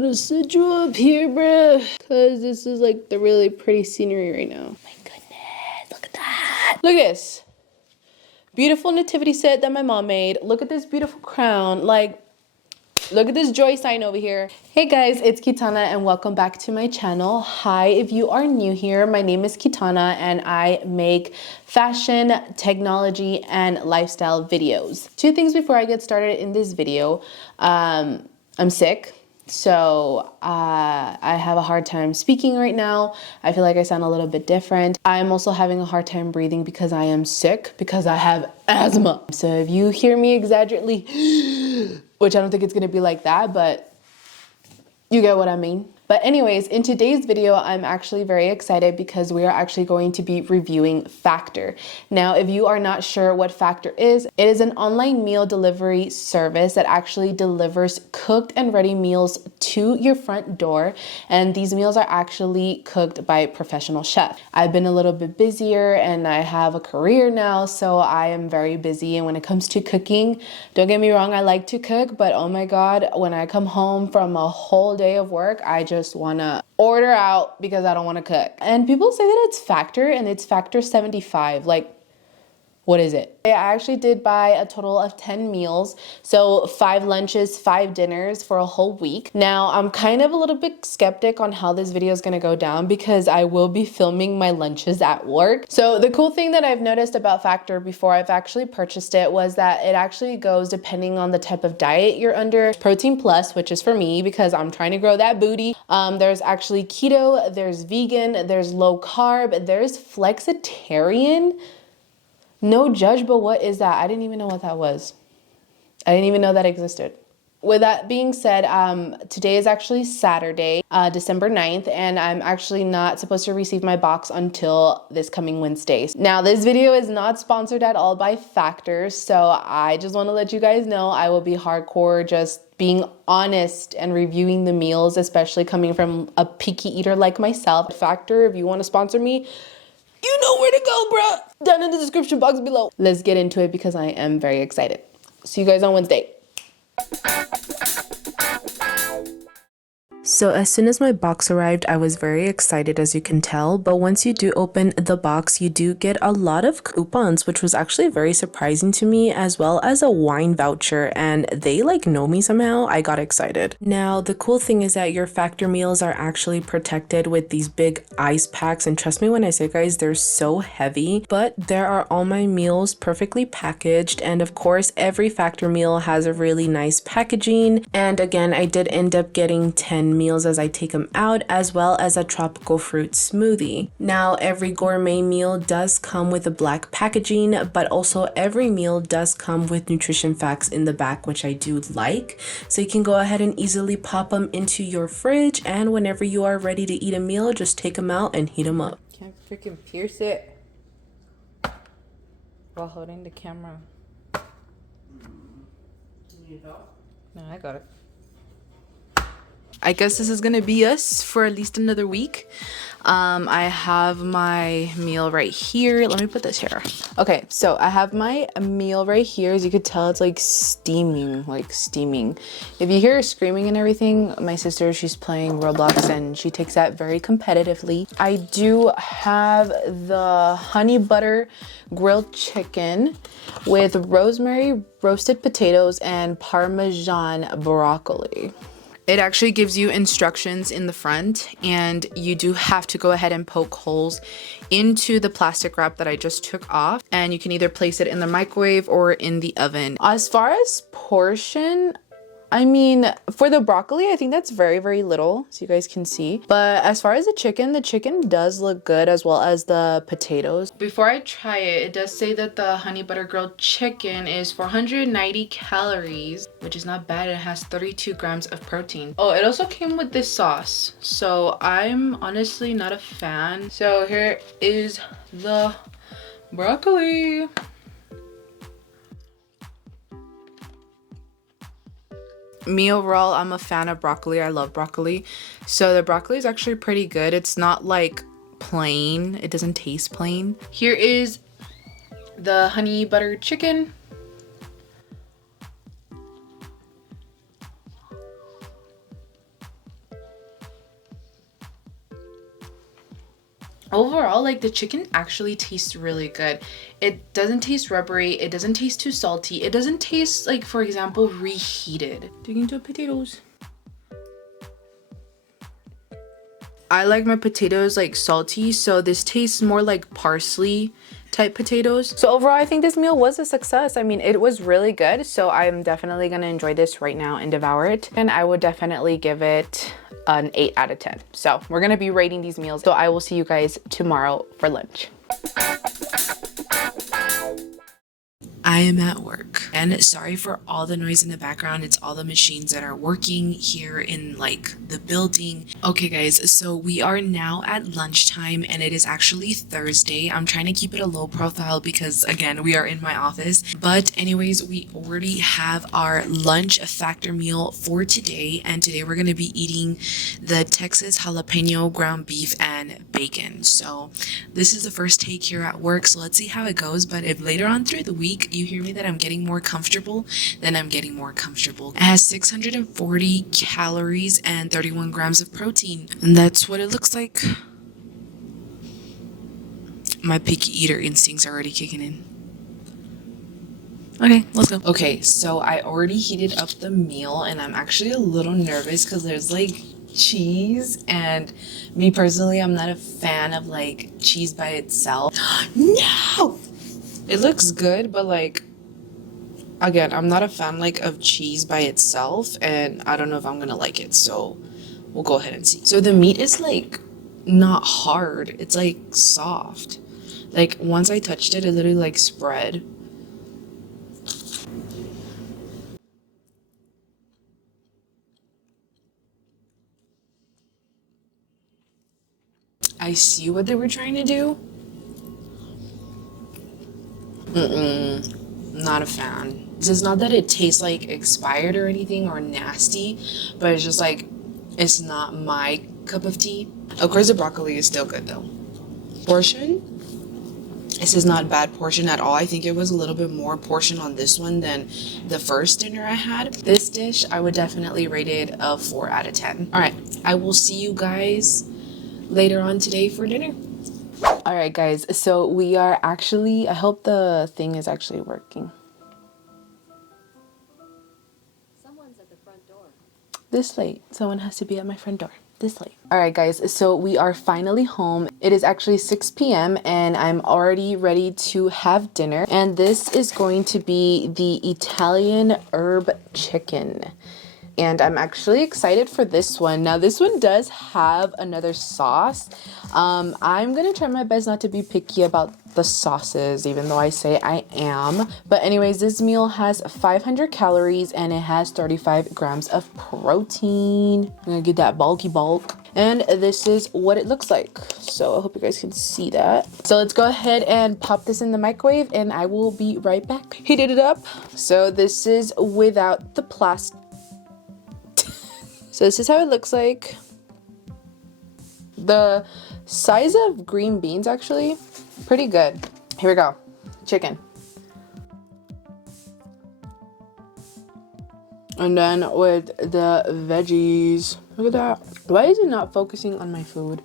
gonna sit you up here, bruh, because this is like the really pretty scenery right now. My goodness, look at that. Look at this. Beautiful nativity set that my mom made. Look at this beautiful crown. Like, look at this joy sign over here. Hey guys, it's Kitana and welcome back to my channel. Hi, if you are new here, my name is Kitana and I make fashion, technology, and lifestyle videos. Two things before I get started in this video. I'm sick. So I have a hard time speaking right now. I feel like I sound a little bit different. I'm also having a hard time breathing because I am sick, because I have asthma. So if you hear me exaggerately, which I don't think it's gonna be like that, but you get what I mean. But anyways, in today's video, I'm actually very excited because we are actually going to be reviewing Factor. Now, if you are not sure what Factor is, it is an online meal delivery service that actually delivers cooked and ready meals to your front door. And these meals are actually cooked by professional chefs. I've been a little bit busier and I have a career now, so I am very busy. And when it comes to cooking, don't get me wrong, I like to cook, but oh my God, when I come home from a whole day of work, I just wanna order out because I don't wanna cook. And people say that it's Factor and it's Factor 75. Like, what is it? I actually did buy a total of 10 meals. So 5 lunches, 5 dinners for a whole week. Now, I'm kind of a little bit skeptic on how this video is gonna go down because I will be filming my lunches at work. So the cool thing that I've noticed about Factor before I've actually purchased it was that it actually goes depending on the type of diet you're under. Protein plus, which is for me because I'm trying to grow that booty. There's actually keto, there's vegan, there's low carb, there's flexitarian. No judge, but what is that? I didn't even know what that was. I didn't even know that existed. With that being said, today is actually Saturday, December 9th, and I'm actually not supposed to receive my box until this coming Wednesday. Now, this video is not sponsored at all by Factor, so I just want to let you guys know I will be hardcore just being honest and reviewing the meals, especially coming from a picky eater like myself. Factor, if you want to sponsor me, you know where to go, bruh. Down in the description box below. Let's get into it because I am very excited. See you guys on Wednesday. So as soon as my box arrived, I was very excited, as you can tell, but once you do open the box, you do get a lot of coupons, which was actually very surprising to me, as well as a wine voucher, and they like know me somehow. I got excited. Now, the cool thing is that your Factor meals are actually protected with these big ice packs, and trust me when I say, guys, they're so heavy, but there are all my meals perfectly packaged, and of course, every Factor meal has a really nice packaging, and again, I did end up getting 10 meals as I take them out, as well as a tropical fruit smoothie. Now, every gourmet meal does come with a black packaging, but also every meal does come with nutrition facts in the back, which I do like. So you can go ahead and easily pop them into your fridge, and whenever you are ready to eat a meal, just take them out and heat them up. Can't freaking pierce it while holding the camera. No, I got it. I guess this is gonna be us for at least another week. I have my meal right here. Let me put this here. Okay, so I have my meal right here. As you could tell, it's like steaming, If you hear her screaming and everything, my sister, she's playing Roblox and she takes that very competitively. I do have the honey butter grilled chicken with rosemary roasted potatoes and Parmesan broccoli. It actually gives you instructions in the front, and you do have to go ahead and poke holes into the plastic wrap that I just took off, and you can either place it in the microwave or in the oven. As far as portion, I mean, for the broccoli, I think that's very, very little, so you guys can see. But as far as the chicken does look good, as well as the potatoes. Before I try it, it does say that the honey butter grilled chicken is 490 calories, which is not bad. It has 32 grams of protein. Oh, it also came with this sauce, so I'm honestly not a fan. So here is the broccoli. Me overall, I'm a fan of broccoli. I love broccoli. So the broccoli is actually pretty good. It's not like plain. It doesn't taste plain. Here is the honey butter chicken. Overall, like the chicken actually tastes really good. It doesn't taste rubbery. It doesn't taste too salty. It doesn't taste like, for example, reheated. Digging into potatoes. I like my potatoes like salty, so this tastes more like parsley type potatoes. So overall, I think this meal was a success. I mean, it was really good. So I'm definitely gonna enjoy this right now and devour it. And I would definitely give it an 8 out of 10. So we're gonna be rating these meals. So I will see you guys tomorrow for lunch. I am at work, and sorry for all the noise in the background. It's all the machines that are working here in like the building. Okay guys, so we are now at lunchtime and it is actually Thursday. I'm trying to keep it a low profile because again, we are in my office. But anyways, we already have our lunch factor meal for today, and today we're going to be eating the Texas jalapeno ground beef and bacon. So this is the first take here at work, so let's see how it goes. But if later on through the week you hear me that I'm getting more comfortable, then I'm getting more comfortable. It has 640 calories and 31 grams of protein, and that's what it looks like. My picky eater instincts are already kicking in. Okay, let's go. Okay, so I already heated up the meal and I'm actually a little nervous because there's like cheese, and me personally, I'm not a fan of like cheese by itself. No! It looks good, but like, again, I'm not a fan like of cheese by itself, and I don't know if I'm gonna like it, so we'll go ahead and see. So the meat is like not hard, it's like soft. Like once I touched it, it literally like spread. I see what they were trying to do. Not a fan. It's not that it tastes like expired or anything or nasty, but it's just like, it's not my cup of tea. Of course, the broccoli is still good though. Portion? This is not bad portion at all. I think it was a little bit more portion on this one than the first dinner I had. This dish, I would definitely rate it a 4 out of 10. All right, I will see you guys later on today for dinner. All right, guys, so we are actually, I hope the thing is actually working. Someone's at the front door. This late. Someone has to be at my front door. This late. All right, guys, so we are finally home. It is actually 6 p.m. and I'm already ready to have dinner. And this is going to be the Italian herb chicken. And I'm actually excited for this one. Now, this one does have another sauce. I'm gonna try my best not to be picky about the sauces, even though I say I am. But anyways, this meal has 500 calories and it has 35 grams of protein. I'm gonna get that bulky bulk. And this is what it looks like. So I hope you guys can see that. So let's go ahead and pop this in the microwave and I will be right back. Heated it up. So this is without the plastic. So this is how it looks like. The size of green beans actually pretty good. Here we go. Chicken. And then with the veggies. Look at that. Why is it not focusing on my food?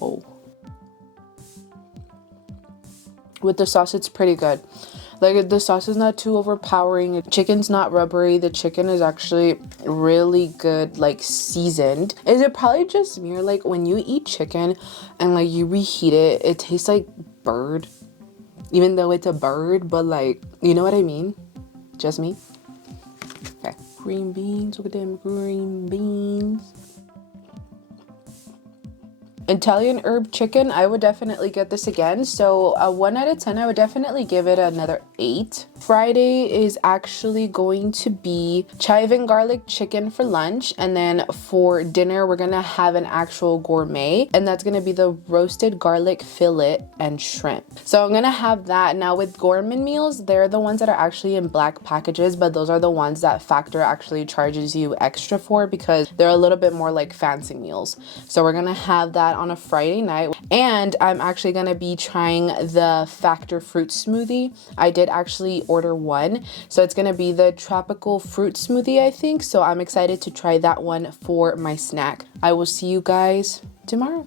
Oh. With the sauce, it's pretty good. Like, the sauce is not too overpowering. The chicken's not rubbery. The chicken is actually really good, like, seasoned. Is it probably just me, or like when you eat chicken and like you reheat it, it tastes like bird, even though it's a bird, but like, you know what I mean? Just me? Okay. Green beans. Look at them green beans. Italian herb chicken, I would definitely get this again. So a 1 out of 10, I would definitely give it another 8. Friday is actually going to be chive and garlic chicken for lunch. And then for dinner, we're gonna have an actual gourmet. And that's gonna be the roasted garlic fillet and shrimp. So I'm gonna have that. Now with gourmet meals, they're the ones that are actually in black packages, but those are the ones that Factor actually charges you extra for because they're a little bit more like fancy meals. So we're gonna have that on a Friday night. And I'm actually gonna be trying the Factor fruit smoothie. I did actually order one, so it's gonna be the tropical fruit smoothie, I think. So I'm excited to try that one for my snack. I will see you guys tomorrow.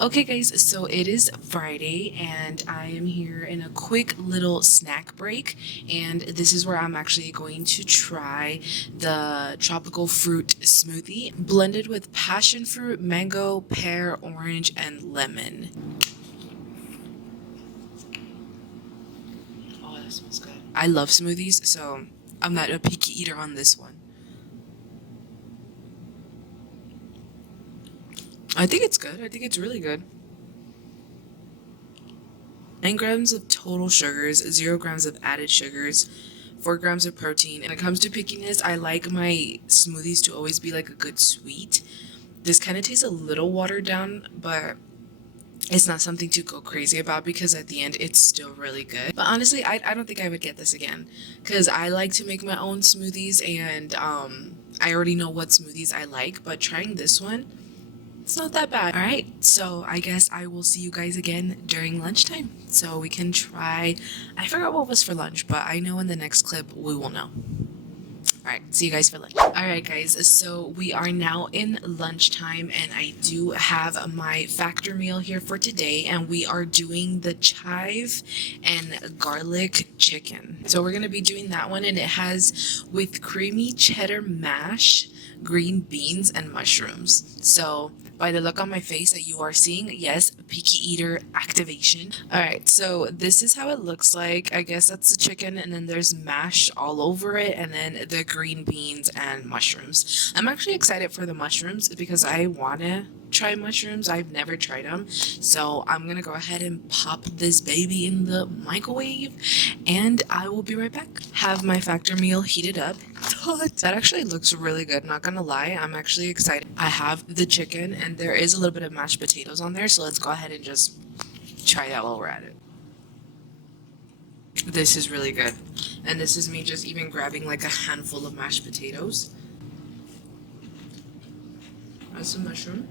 Okay guys, so it is Friday and I am here in a quick little snack break, and this is where I'm actually going to try the tropical fruit smoothie blended with passion fruit, mango, pear, orange, and lemon. Oh, that smells good. I love smoothies, so I'm not a picky eater on this one. I think it's good. I think it's really good. 9 grams of total sugars, 0 grams of added sugars, 4 grams of protein. When it comes to pickiness, I like my smoothies to always be like a good sweet. This kind of tastes a little watered down, but it's not something to go crazy about because at the end it's still really good. But honestly, I don't think I would get this again because I like to make my own smoothies, and I already know what smoothies I like, but trying this one, it's not that bad. All right, so I guess I will see you guys again during lunchtime so we can try. I forgot what was for lunch, but I know in the next clip we will know. All right, see you guys for lunch. All right, guys, so we are now in lunchtime, and I do have my factor meal here for today, and we are doing the chive and garlic chicken. So we're gonna be doing that one, and it has with creamy cheddar mash, green beans, and mushrooms. So by the look on my face that you are seeing, yes, picky eater activation. All right, so this is how it looks like. I guess that's the chicken, and then there's mash all over it, and then the green beans and mushrooms. I'm actually excited for the mushrooms because I want to try mushrooms. I've never tried them, so I'm gonna go ahead and pop this baby in the microwave, and I will be right back. Have my factor meal heated up. That actually looks really good, not gonna lie. I'm actually excited. I have the chicken, and there is a little bit of mashed potatoes on there, so let's go ahead and just try that while we're at it. This is really good, and this is me just even grabbing like a handful of mashed potatoes. Add some mushroom.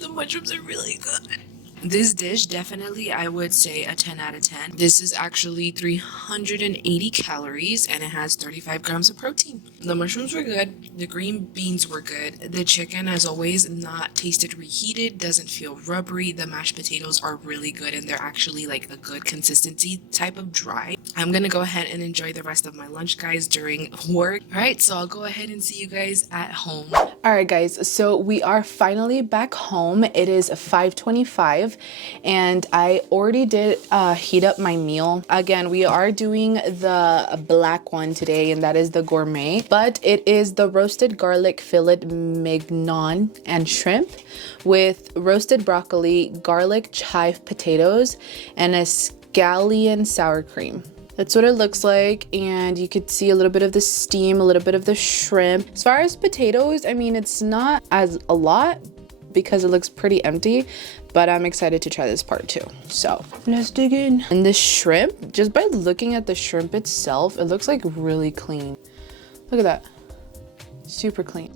The mushrooms are really good. This dish, definitely, I would say a 10 out of 10. This is actually 380 calories, and it has 35 grams of protein. The mushrooms were good. The green beans were good. The chicken, as always, not tasted reheated, doesn't feel rubbery. The mashed potatoes are really good, and they're actually like a good consistency type of dry. I'm gonna go ahead and enjoy the rest of my lunch, guys, during work. All right, so I'll go ahead and see you guys at home. All right, guys, so we are finally back home. It is 5:25, and I already did heat up my meal. Again, we are doing the black one today, and that is the gourmet, but it is the roasted garlic fillet mignon and shrimp with roasted broccoli, garlic chive potatoes, and a scallion sour cream. That's what it looks like, and you could see a little bit of the steam, a little bit of the shrimp. As far as potatoes, I mean, it's not as a lot because it looks pretty empty, but I'm excited to try this part too. So let's dig in. And the shrimp, just by looking at the shrimp itself, it looks like really clean. Look at that, super clean.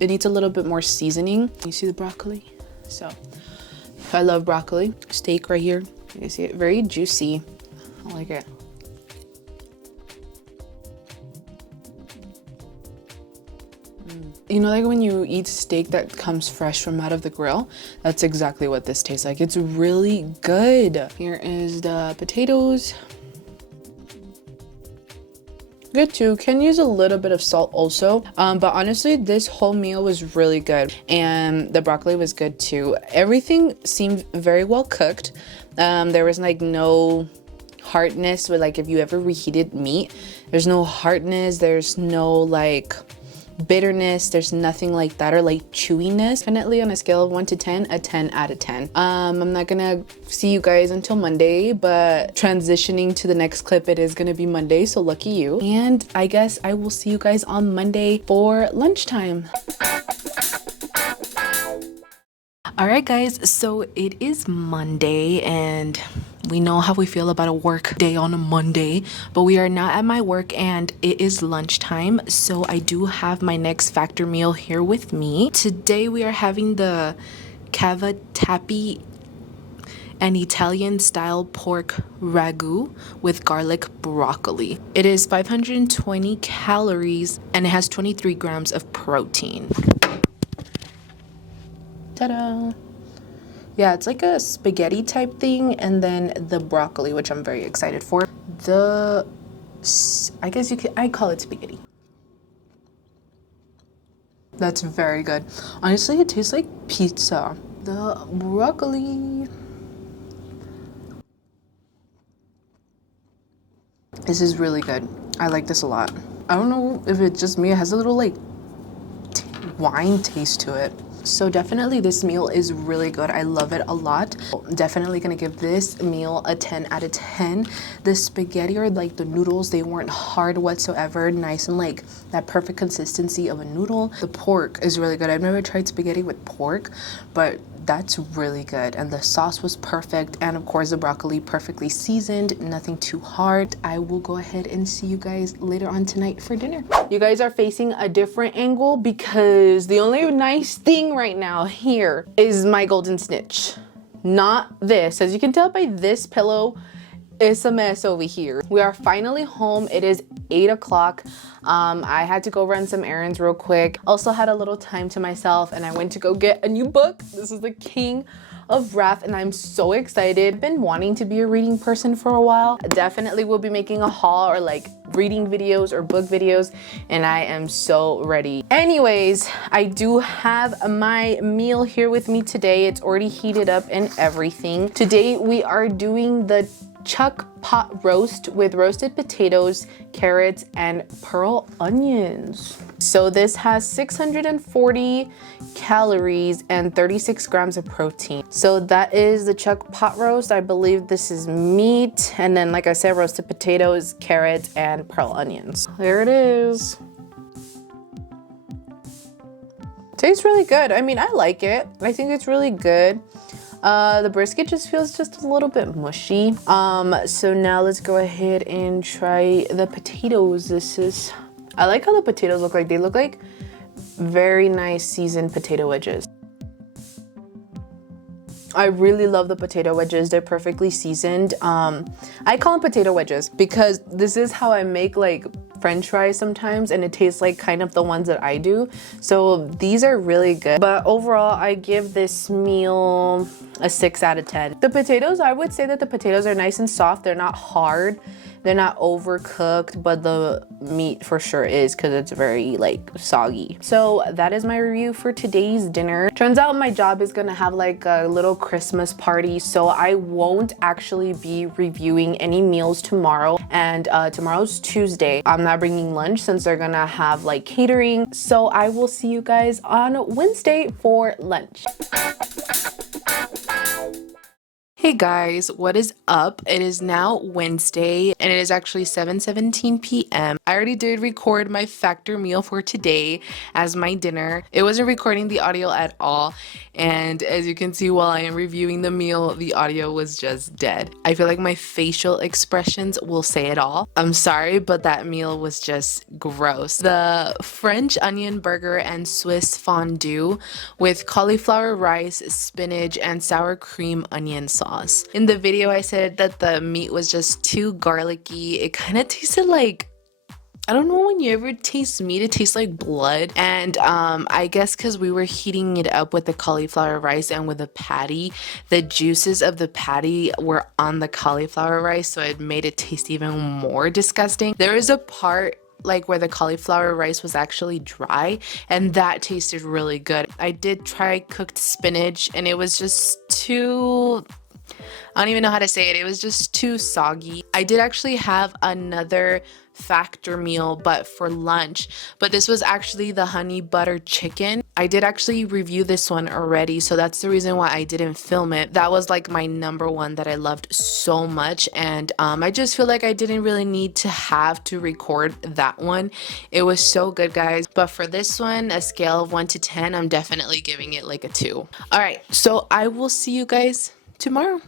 It needs a little bit more seasoning. You see the broccoli? So I love broccoli. Steak right here. You can see it, very juicy. I like it. You know, like when you eat steak that comes fresh from out of the grill? That's exactly what this tastes like. It's really good. Here is the potatoes. Good too. Can use a little bit of salt also, but honestly this whole meal was really good, and the broccoli was good too. Everything seemed very well cooked. There was like no hardness with, like, if you ever reheated meat, there's no hardness, there's no like bitterness, there's nothing like that, or like chewiness. Definitely on a scale of 1 to 10, a 10 out of 10. I'm not gonna see you guys until Monday, but transitioning to the next clip, it is gonna be Monday, so lucky you. And I guess I will see you guys on Monday for lunchtime. All right, guys, so it is Monday, and we know how we feel about a work day on a Monday, but we are now at my work and it is lunchtime, so I do have my next factor meal here with me. Today we are having the cavatappi, an Italian style pork ragu with garlic broccoli. It is 520 calories and it has 23 grams of protein. Ta-da! Yeah, it's like a spaghetti type thing, and then the broccoli, which I'm very excited for. I guess I call it spaghetti. That's very good. Honestly, it tastes like pizza. The broccoli. This is really good. I like this a lot. I don't know if it's just me, it has a little like wine taste to it. So definitely this meal is really good. I love it a lot. Definitely gonna give this meal a 10 out of 10. The spaghetti, or like the noodles, they weren't hard whatsoever. Nice and like that perfect consistency of a noodle. The pork is really good. I've never tried spaghetti with pork, but that's really good. And the sauce was perfect. And of course the broccoli perfectly seasoned, nothing too hard. I will go ahead and see you guys later on tonight for dinner. You guys are facing a different angle because the only nice thing right now here is my golden snitch. Not this. As you can tell by this pillow, it's a mess over here. We are finally home. It is 8 o'clock. I had to go run some errands real quick. Also had a little time to myself, and I went to go get a new book. This is The King of Wrath, and I'm so excited. I've been wanting to be a reading person for a while. Definitely will be making a haul or like reading videos or book videos, and I am so ready. Anyways, I do have my meal here with me today. It's already heated up and everything. Today we are doing the chuck pot roast with roasted potatoes, carrots, and pearl onions. So this has 640 calories and 36 grams of protein. So that is the chuck pot roast. I believe this is meat, and then like I said, roasted potatoes, carrots, and pearl onions. There it is. Tastes really good. I mean, I like it. I think it's really good. The brisket just feels just a little bit mushy. So now let's go ahead and try the potatoes. I like how the potatoes look like. They look like very nice seasoned potato wedges. I really love the potato wedges. They're perfectly seasoned. I call them potato wedges because this is how I make like French fries sometimes, and it tastes like kind of the ones that I do. So these are really good. But overall, I give this meal a 6 out of 10. The potatoes, I would say that the potatoes are nice and soft. They're not hard. They're not overcooked, but the meat for sure is, because it's very like soggy. So that is my review for today's dinner. Turns out my job is gonna have like a little Christmas party, so I won't actually be reviewing any meals tomorrow. And tomorrow's Tuesday. I'm not bringing lunch since they're gonna have like catering. So I will see you guys on Wednesday for lunch. Hey guys, what is up? It is now Wednesday and it is actually 7:17 p.m. I already did record my factor meal for today as my dinner. It wasn't recording the audio at all, and as you can see while I am reviewing the meal, the audio was just dead. I feel like my facial expressions will say it all. I'm sorry, but that meal was just gross. The French onion burger and Swiss fondue with cauliflower rice, spinach, and sour cream onion sauce. In the video, I said that the meat was just too garlicky. It kind of tasted like, I don't know, when you ever taste meat, it tastes like blood. And I guess because we were heating it up with the cauliflower rice and with the patty, the juices of the patty were on the cauliflower rice, so it made it taste even more disgusting. There is a part like where the cauliflower rice was actually dry, and that tasted really good. I did try cooked spinach, and it was just too, I don't even know how to say it. It was just too soggy. I did actually have another factor meal, but for lunch. But this was actually the honey butter chicken. I did actually review this one already, so that's the reason why I didn't film it. That was like my number one that I loved so much, and I just feel like I didn't really need to have to record that one. It was so good, guys. But for this one, a scale of 1 to 10, I'm definitely giving it like a 2. All right, so I will see you guys tomorrow.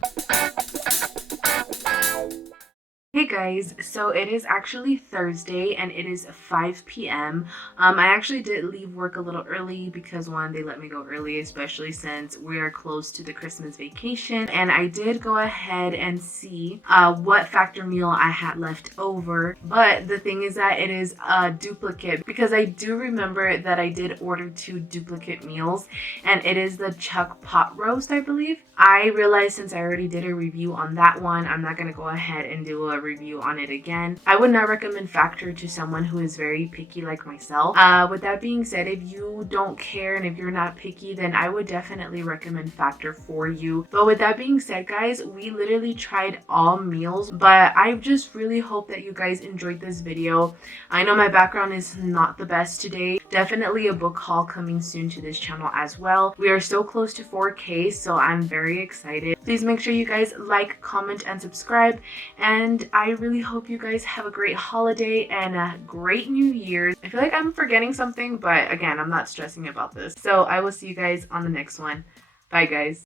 Hey guys, so it is actually Thursday and it is 5 p.m. I actually did leave work a little early because one, they let me go early, especially since we are close to the Christmas vacation. And I did go ahead and see what factor meal I had left over. But the thing is that it is a duplicate because I do remember that I did order 2 duplicate meals, and it is the chuck pot roast, I believe. I realized since I already did a review on that one, I'm not going to go ahead and do a review on it again. I would not recommend Factor to someone who is very picky like myself. With that being said, if you don't care and if you're not picky, then I would definitely recommend Factor for you. But with that being said, guys, we literally tried all meals, but I just really hope that you guys enjoyed this video. I know my background is not the best today. Definitely a book haul coming soon to this channel as well. We are so close to 4K, so I'm very excited. Please make sure you guys like, comment, and subscribe, and I really hope you guys have a great holiday and a great New Year's. I feel like I'm forgetting something, but again, I'm not stressing about this. So I will see you guys on the next one. Bye guys.